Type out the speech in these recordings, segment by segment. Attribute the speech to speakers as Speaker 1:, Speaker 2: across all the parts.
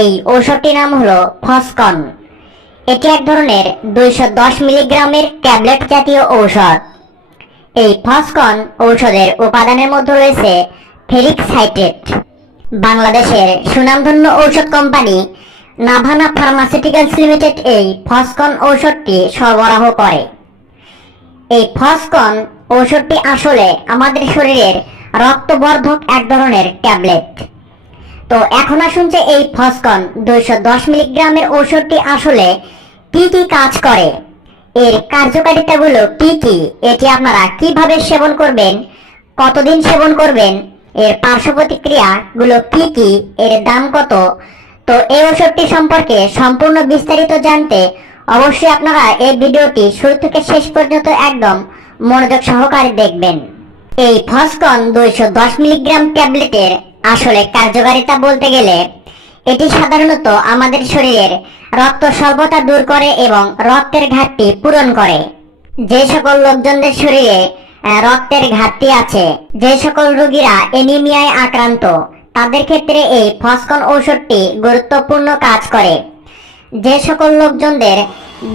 Speaker 1: এই ঔষধটির নাম হলো ফসকন এটি এক ধরনের দুইশো দশ মিলিগ্রামের ট্যাবলেট জাতীয় ঔষধ এই ফসকন ঔষধের উপাদানের মধ্যে রয়েছে ফেরিক্স সাইট্রেট বাংলাদেশের সুনামধন্য ঔষধ কোম্পানি নাভানা ফার্মাসিউটিক্যালস লিমিটেড এই ফসকন ঔষধটি সরবরাহ করে এই ফসকন ঔষধটি আসলে আমাদের শরীরের রক্তবর্ধক এক ধরনের ট্যাবলেট তো এখন আসুন যে এই ফসকন দুইশো দশ মিলিগ্রামের ওষুধটি আসলে কি কি কাজ করে এর কার্যকারিতাগুলো কি কি এটি আপনারা কিভাবে সেবন করবেন কতদিন সেবন করবেন এর পার্শ্ব প্রতিক্রিয়াগুলো কি কি এর দাম কত তো এই ওষুধটি সম্পর্কে সম্পূর্ণ বিস্তারিত জানতে অবশ্যই আপনারা এই ভিডিওটি শুরু থেকে শেষ পর্যন্ত একদম মনোযোগ সহকারে দেখবেন এই ফসকন দুইশো দশ মিলিগ্রাম ট্যাবলেটের আসলে কার্যকারিতা বলতে গেলে এটি সাধারণত আমাদের শরীরের রক্ত স্বল্পতা দূর করে এবং রক্তের ঘাটতি পূরণ করে যে সকল লোকজনদের শরীরে রক্তের ঘাটতি আছে যে সকল রোগীরা এনিমিয়ায় আক্রান্ত তাদের ক্ষেত্রে এই ফসকন ঔষধটি গুরুত্বপূর্ণ কাজ করে যে সকল লোকজনদের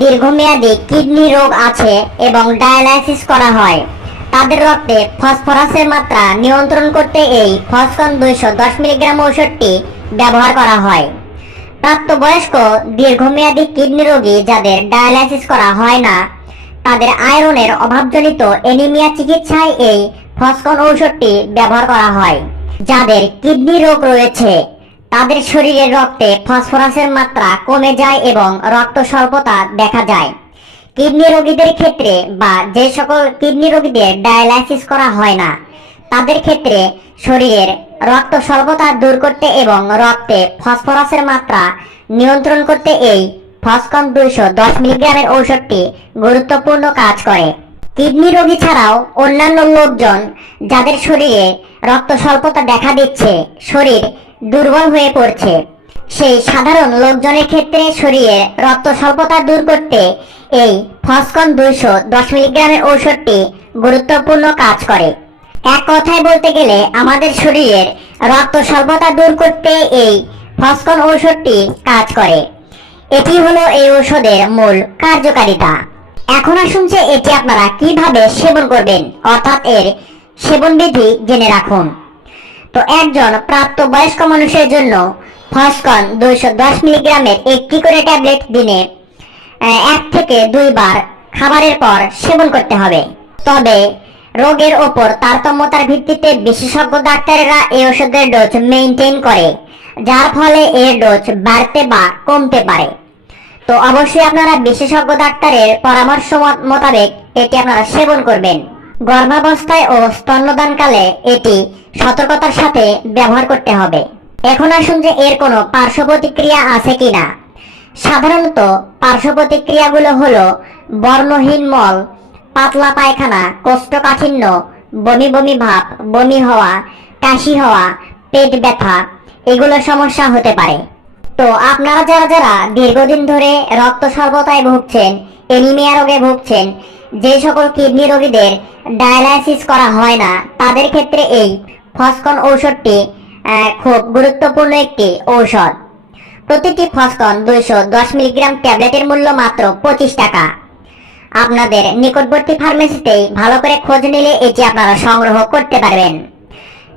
Speaker 1: দীর্ঘমেয়াদী কিডনি রোগ আছে এবং ডায়ালাইসিস করা হয় তাদের রক্তে ফসফরাসের মাত্রা নিয়ন্ত্রণ করতে এই ফসকন দুইশো দশ মিলিগ্রাম ঔষধটি ব্যবহার করা হয় প্রাপ্তবয়স্ক দীর্ঘমেয়াদী কিডনি রোগী যাদের ডায়ালাইসিস করা হয় না তাদের আয়রনের অভাবজনিত এনিমিয়া চিকিৎসায় এই ফসকন ঔষধটি ব্যবহার করা হয় যাদের কিডনি রোগ রয়েছে তাদের শরীরের রক্তে ফসফরাসের মাত্রা কমে যায় এবং রক্ত স্বল্পতা দেখা যায় কিডনি রোগীদের ক্ষেত্রে বা যে সকল কিডনি রোগীদের ডায়ালাইসিস করা হয় না তাদের ক্ষেত্রে শরীরের রক্ত স্বল্পতা দূর করতে এবং রক্তে ফসফরাসের মাত্রা নিয়ন্ত্রণ করতে এই ফসকন দুইশো দশ মিলিগ্রামের ঔষধটি গুরুত্বপূর্ণ কাজ করে কিডনি রোগী ছাড়াও অন্যান্য লোকজন যাদের শরীরে রক্ত স্বল্পতা দেখা দিচ্ছে শরীর দুর্বল হয়ে পড়ছে সেই সাধারণ লোকজনের ক্ষেত্রে শরীরে রক্ত স্বল্পতা দূর করতে এই ফসকন দুইশো দশ মিলিগ্রামের ঔষধটি গুরুত্বপূর্ণ কাজ করে এক কথায় বলতে গেলে আমাদের শরীরের রক্ত স্বল্পতা দূর করতে এই ফসকন ঔষধটি কাজ করে এটি হলো এই ঔষধের মূল কার্যকারিতা এখন আসুন যে এটি আপনারা কিভাবে সেবন করবেন অর্থাৎ এর সেবন বিধি জেনে রাখুন তো একজন প্রাপ্ত বয়স্ক মানুষের জন্য ফসকন দুইশো দশ মিলিগ্রামের একটি করে ট্যাবলেট দিনে এক থেকে দুইবার খাবারের পর সেবন করতে হবে তবে রোগের ওপর তারতম্যতার ভিত্তিতে বিশেষজ্ঞ ডাক্তারেরা এই ওষুধের ডোজ মেনটেন করে যার ফলে এর ডোজ বাড়তে বা কমতে পারে তো অবশ্যই আপনারা বিশেষজ্ঞ ডাক্তারের পরামর্শ মোতাবেক এটি আপনারা সেবন করবেন গর্ভাবস্থায় ও স্তন্যদানকালে এটি সতর্কতার সাথে ব্যবহার করতে হবে এখন আসুন যে এর কোনো পার্শ্ব প্রতিক্রিয়া আছে কিনা সাধারণত পার্শ্ব প্রতিক্রিয়াগুলো হলো বর্ণহীন মল পাতলা পায়খানা কোষ্ঠকাঠিন্য বমি বমি ভাব বমি হওয়া কাশি হওয়া পেট ব্যথা এগুলো সমস্যা হতে পারে তো আপনারা যারা যারা দীর্ঘদিন ধরে রক্ত স্বল্পতায় ভুগছেন এনিমিয়া রোগে ভুগছেন যে সকল কিডনি রোগীদের ডায়ালাইসিস করা হয় না তাদের ক্ষেত্রে এই ফসকন ঔষধটি খুব গুরুত্বপূর্ণ একটি ঔষধ প্রতিটি ফসকন দুইশো দশ মিলিগ্রাম ট্যাবলেটের মূল্য মাত্র পঁচিশ টাকা আপনাদের নিকটবর্তী ফার্মেসিতেই ভালো করে খোঁজ নিলে এটি আপনারা সংগ্রহ করতে পারবেন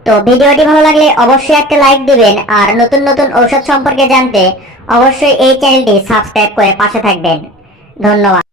Speaker 1: তো ভিডিওটি ভালো লাগলে অবশ্যই একটা লাইক দিবেন আর নতুন নতুন ঔষধ সম্পর্কে জানতে অবশ্যই এই চ্যানেলটি সাবস্ক্রাইব করে পাশে থাকবেন ধন্যবাদ